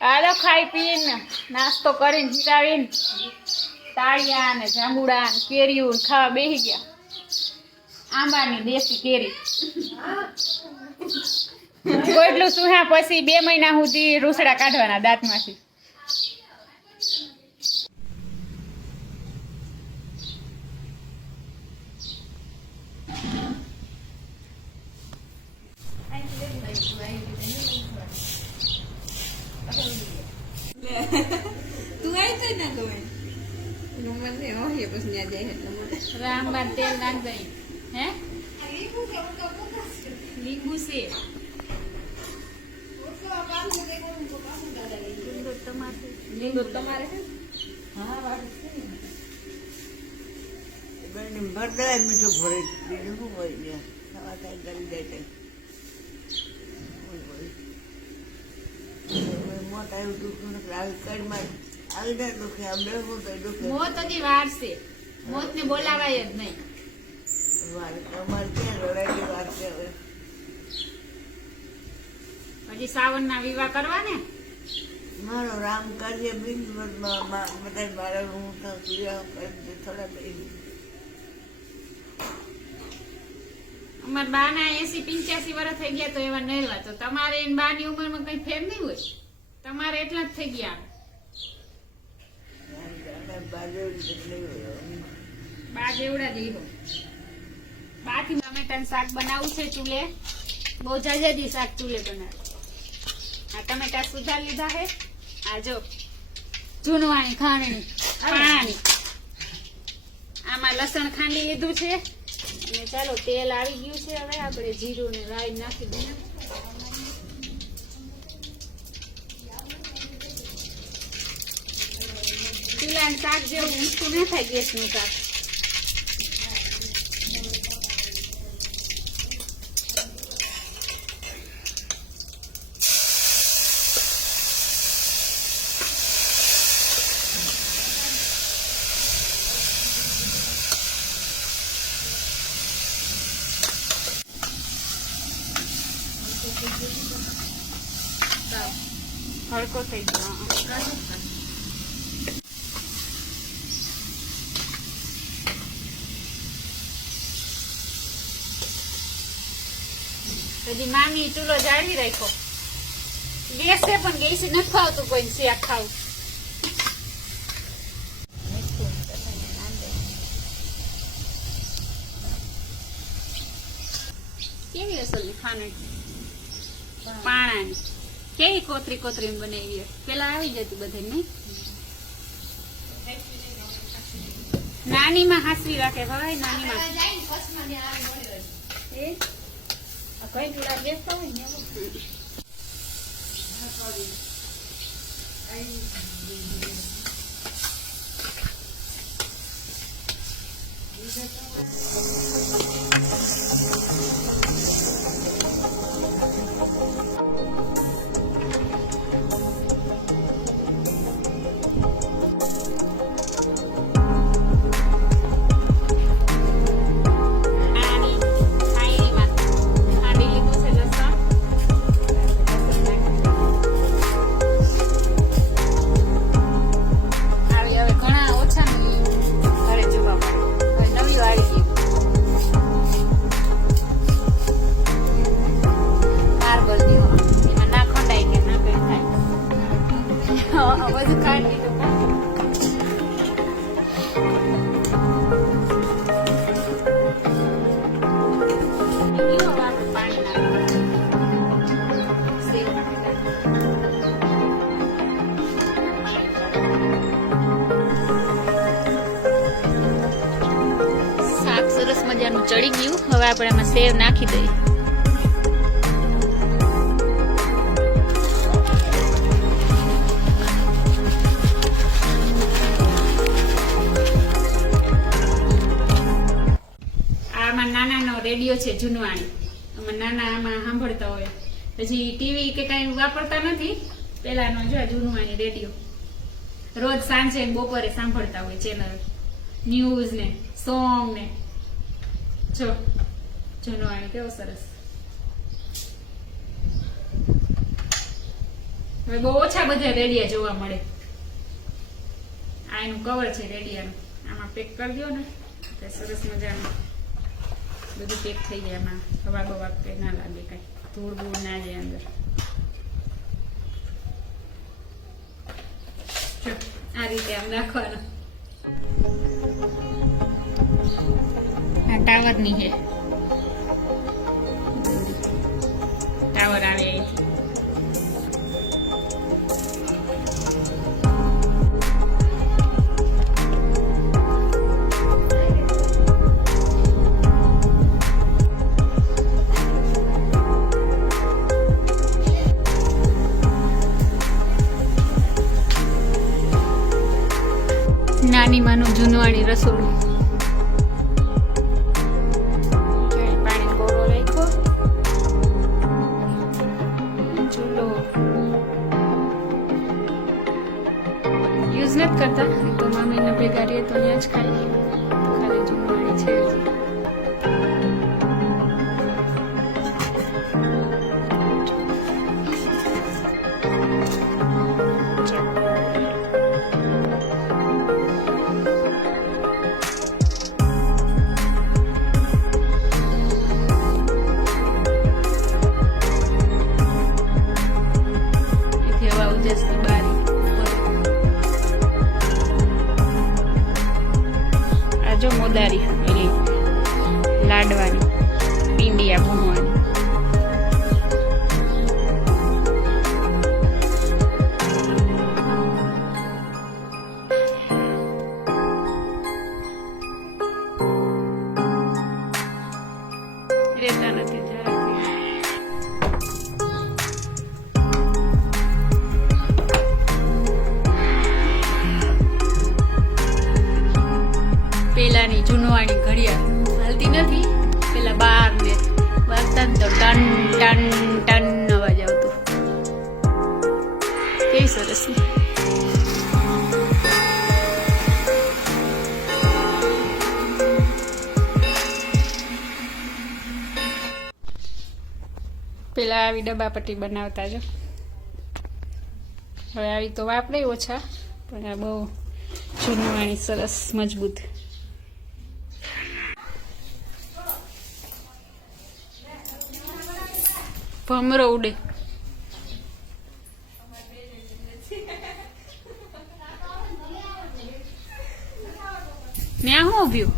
હાલો ખાઈ પીને નાસ્તો કરીને જીરાવીને તાળિયા ને જાંબુડા ને કેરીઓ ખાવા બેસી ગયા. આંબાની દેશી કેરી એટલું સુહા પછી 2 મહિના સુધી રૂસડા કાઢવાના દાંતમાંથી. તું આવી તો ના ગમે ગમે હોય પછી ત્યાં જાય એટલે રામબાન તેલ નાખ દઈ. હે લીંબુ છે લીંબુ તમારે છે. ભરદાય મીઠું ભરે બીજું શું હોય ત્યાં ખાવા થાય ગળી જાય મોટા એવું દુઃખ આવી કડમાં આવી જાય દુઃખે આમ બેસવું તો દુઃખે મોત હજી વાર છે. મોત ને બોલાવાય જ નહીં. અમારે ક્યાં લડાઈ વાત છે હવે હજી સાવન ના વિવાહ કરવા ને. મારો રામ કાર્ય બીજું બધા મારા હું ક્રિયા કરી થોડા બેસી અમારા બા ના 80-85 વર્ષ થઈ ગયા તો એવા નહેરવા. તો તમારે બા ની ઉંમરમાં કઈ ફેર નહીં હોય. તમારે એટલા જ થઈ ગયા. બા જેવડા જ હો. બાથી ટમેટાનું શાક બનાવવું છે ચૂલે. બહુ જાજાજી શાક ચૂલે બનાવે. આ ટમેટા સુધાર લીધા હે. આ જો ચૂનવાની ખાંડણી પાણી. આમાં લસણ ખાંડી લીધું છે. અને ચાલો તેલ આવી ગયું છે. હવે આપણે જીરું ને રાઈ નાખી દઈએ. ચૂલા શાક જેવું મીઠું ના થાય ગેસ નું શાક. હળકો થઈ ગયો. હજી મામી ચૂલો જાળવી રાખ્યો. ગેસ છે પણ ગેસ નથી ખાવતું કોઈ શાક ખાવું. કેવી અસલ ખાંડણી પાણાની કેવી કોતરી કોતરી બનાવી. પેલા આવી જતી બધે નહીં. નાની માં હાસવી રાખે ભાઈ. નાની માં કઈ ચૂડા બેસતા હોય ને ચડી ગયું. હવે આપણે આમાં સેવ નાખી દઈએ. આમાં નાનાનો રેડિયો છે જૂનવાણી. આમાં નાના આમાં સાંભળતા હોય. પછી ટીવી કે કઈ વાપરતા નથી. પેલાનો જો જૂનવાણી રેડિયો રોજ સાંજે બપોરે સાંભળતા હોય. ચેનલ ન્યૂઝ ને સોંગ ને જો જૂનવાણી કેવો સરસ. હવે બહુ ઓછા બધા રેડિયા જોવા મળે. આ એનું કવર છે રેડિયાનું. આમાં પેક કરી દો ને તો સરસ મજાનું બધું પેક થઈ જાય. આમાં હવા બવા કે ના લાગે, કઈ ધૂળ બૂળ ના જાય અંદર. જો આ રીતે આમ નાખવાનું. આ ટાવરની છે, ટાવર આવે અહીંથી. નાની માનું જૂનવાણી રસોડું. પાણી ગોળો રાખ્યો, ચૂલો યુઝ નથી કરતા તો મમ્મીને ભેગા રહીએ તો ત્યાં જ ખાઈએ. ખાલી જૂનવાણી છે હજી. જો મોદારી એલી લાડવાની પીંડિયા ભૂનવાની. રેતા નથી જરાક. પેલાની જૂનવાણી ઘડિયાળ હાલતી નથી. પેલા 12 ને વાગતા તો ટન ટન ટન અવાજ આવતો. કેવી સરસ. પેલા આવી ડબ્બાપટ્ટી બનાવતા જો. હવે આવી તો વાપરે ઓછા, પણ આ બહુ જૂનવાણી સરસ મજબૂત. ભમરો ઉડે. ત્યાં હું ઉભ્યું.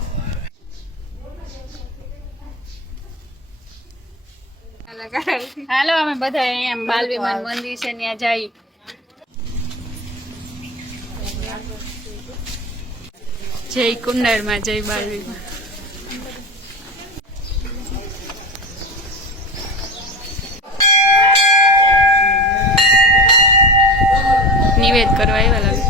હાલો અમે બધા અહીંયા બાલવીમાન મંદિર છે ત્યાં જઈ. જય કુંડાળમાં, જય બાલવીમાં. નિવેદ કરવા આવ્યા લાગે.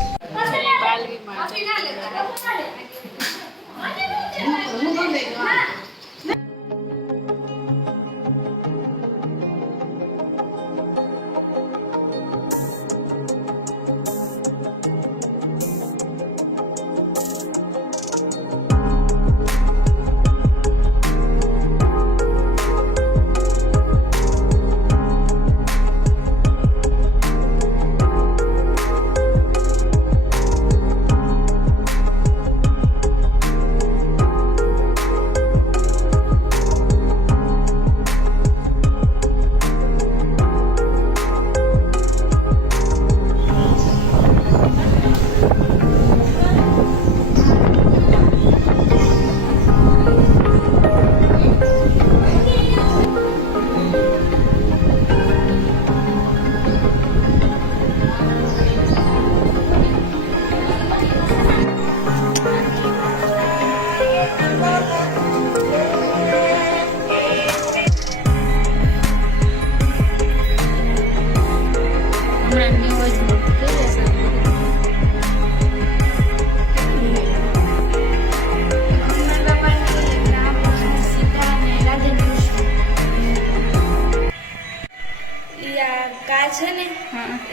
છે ને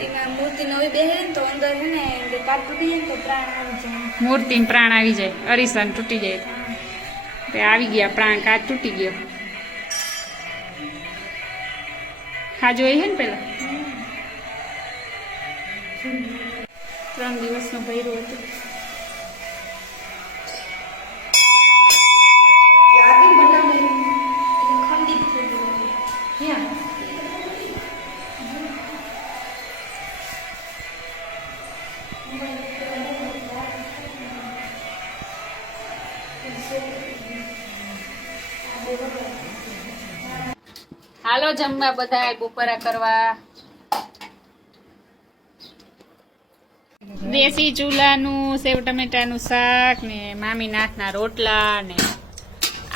એમાં મૂર્તિ નવી બેસે ને તો અંદર છે ને કાચ તૂટી જાય ને તો પ્રાણ આવી જાય. મૂર્તિ પ્રાણ આવી જાય, અરીસાન તૂટી જાય તો આવી ગયા પ્રાણ, કાચ તૂટી ગયો. હા જોઈ છે ને પેલા 3 દિવસનું ભર્યું હતું. ખંડિત થઈ ગયું. હાલો જમવા બધા બપોરા કરવા. દેશી ચૂલાનું સેવ ટમેટાનું શાક ને મામીના હાથના રોટલા ને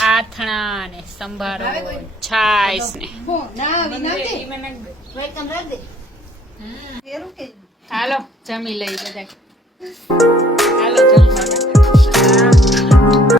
આથણા ને સંભારો છાશ ને હાલો જમી લઈ બધા. હાલો જમવા.